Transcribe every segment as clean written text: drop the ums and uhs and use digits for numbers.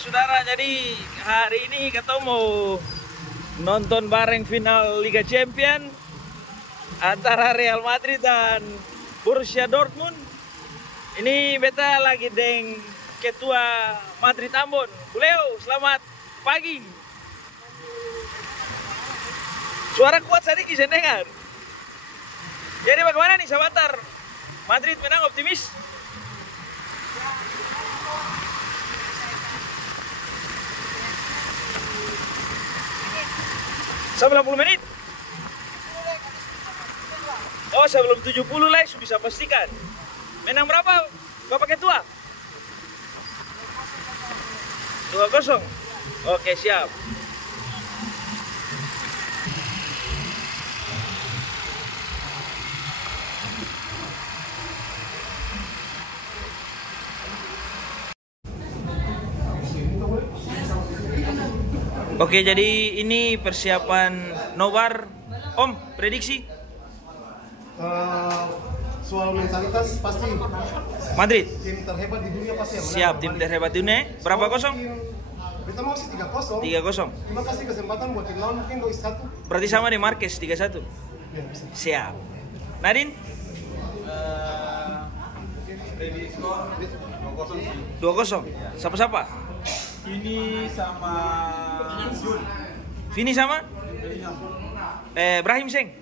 saudara, jadi hari ini kita mau nonton bareng final Liga Champion antara Real Madrid dan Borussia Dortmund. Ini beta lagi dengan Ketua Madrid Ambon. Beliau, selamat pagi. Suara kuat sedikit saya dengar. Jadi bagaimana nih sahabat? Madrid menang optimis? Sebelum 10 menit? Oh, sebelum 70 lah bisa pastikan. Menang berapa Bapak Ketua? 2-0. Oke, siap. Oke, jadi ini persiapan nobar. Om, prediksi? Soal mentalitas pasti Madrid tim terhebat di dunia pasti ya. Siap, tim terhebat dunia. Berapa kosong? Kita mau sih 3-0. 3-0. Terima kasih kesempatan buat tim lawan mungkin 2-1. Berarti sama nih Marquez 3-1. Ya, bisa. Siap. Nadine? Prediksi skor 2-0 sih. 2-0. Siapa-siapa? Ini sama Jun. Vini sama? Brahim Seng.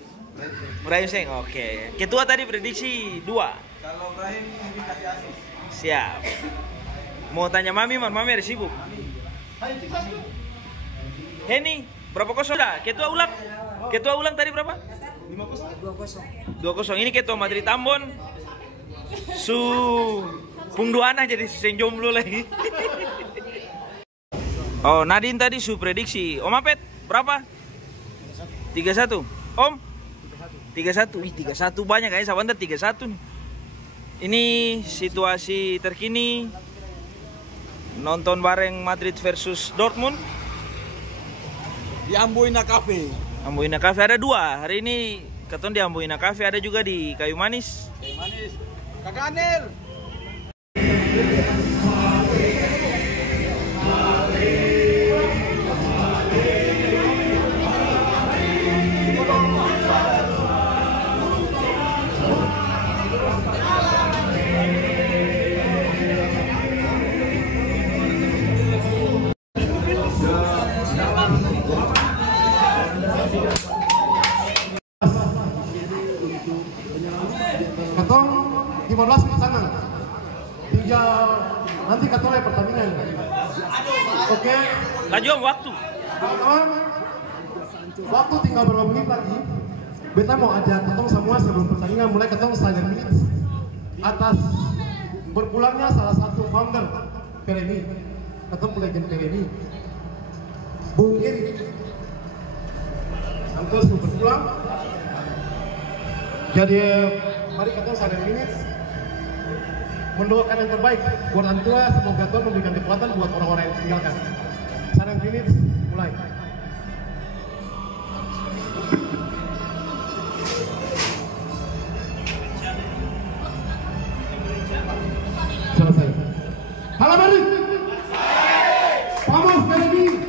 Brahim Seng, oke. Ketua tadi prediksi 2. Kalau Brahim dikasih asis. Siap. Mau tanya Mami, Mami ada sibuk. Heni, berapa kosong dah? Ketua ulang tadi berapa? 5-0. 2-0. Ini Ketua Madrid Ambon. Pung Duana jadi seng jomblo lagi. Oh, Nadine tadi su prediksi. Om Apet, berapa? 3-1. Om? 3-1. Wih, 3-1 banyak kayaknya sahabat, 3-1 nih. Ini situasi terkini nonton bareng Madrid versus Dortmund Di Amboina Cafe. Amboina Cafe ada 2. Hari ini keton di Amboina Cafe, ada juga di Kayu Manis. Kayu Manis. Kakak Anel. Katong 15 pasangan. 3 nanti katong lihat pertandingan. Oke. Laju om, waktu. Kawan-kawan, waktu tinggal berapa menit lagi. Beta mau ajak katong semua sebelum pertandingan mulai katong silent minutes atas berpulangnya salah satu founder Peremi. Katong legend Peremi. Bung Eri. Antus berpulang. Jadi mari kita silent minutes mendoakan yang terbaik buat Antua, semoga Tuhan memberikan kekuatan buat orang-orang yang ditinggalkan. Silent minutes mulai. Selesai. Halo Madrid. Vamos Peremi.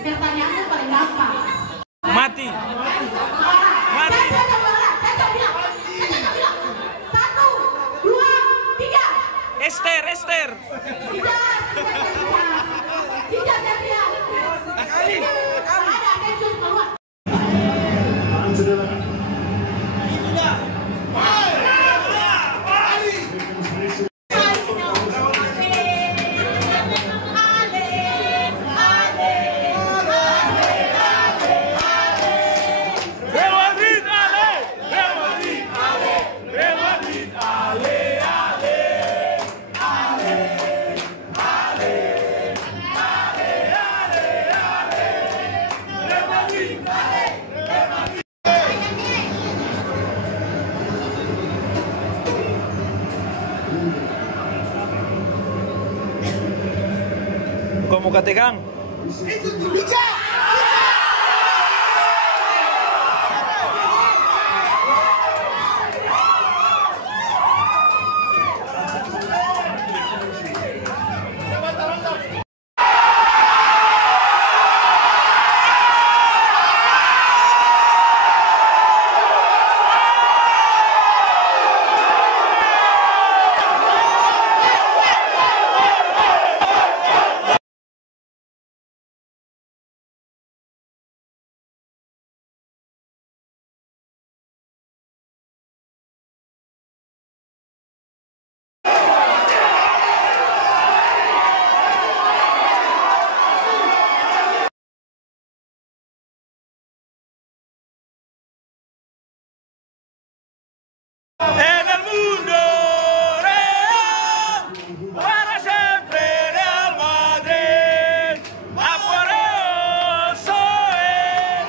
Pertanyaannya paling gampang. Mati. Mati. Saya bilang. 1, 2, 3. Esther. Tidak, saya bilang. Ada kencur keluar. Real Madrid, ale! mau katekang. En el mundo real, para siempre Real Madrid, amoroso es.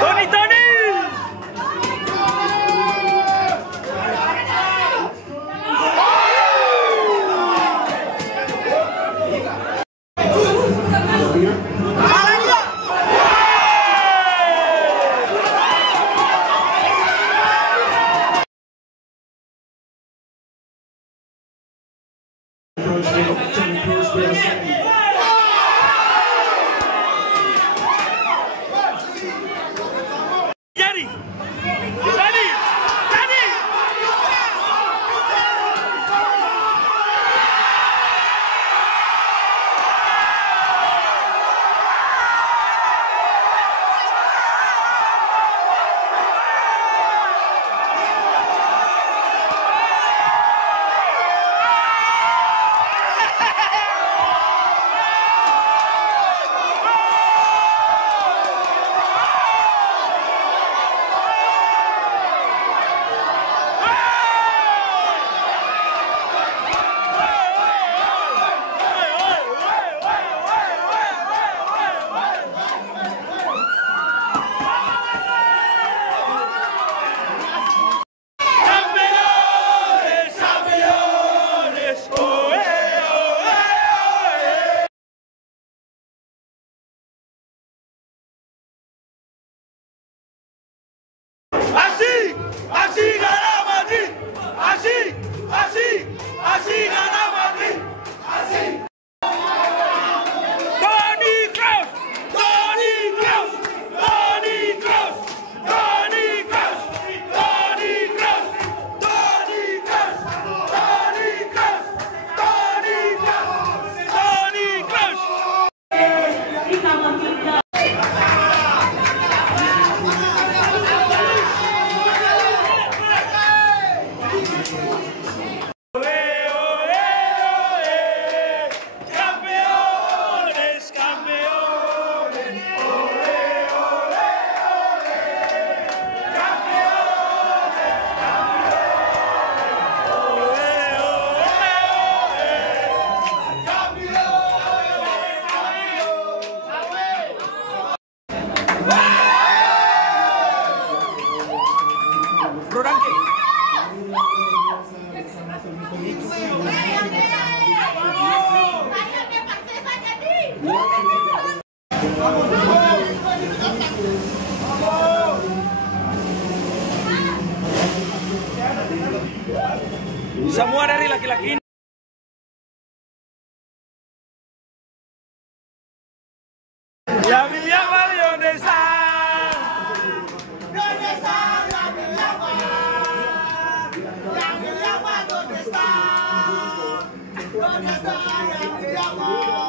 Tony, Tony! Jadi, Así gana Madrid, así gana Madrid, así. Toni Kroos, Toni Kroos, Toni Kroos, Toni Kroos, Toni Kroos, Toni Kroos, Toni Kroos, Toni Kroos, Toni Kroos. Semua dari laki-laki ini. La Villa ¿dónde está? ¿Dónde está la Villa? La Villa ¿dónde está? ¿Dónde está la Villa?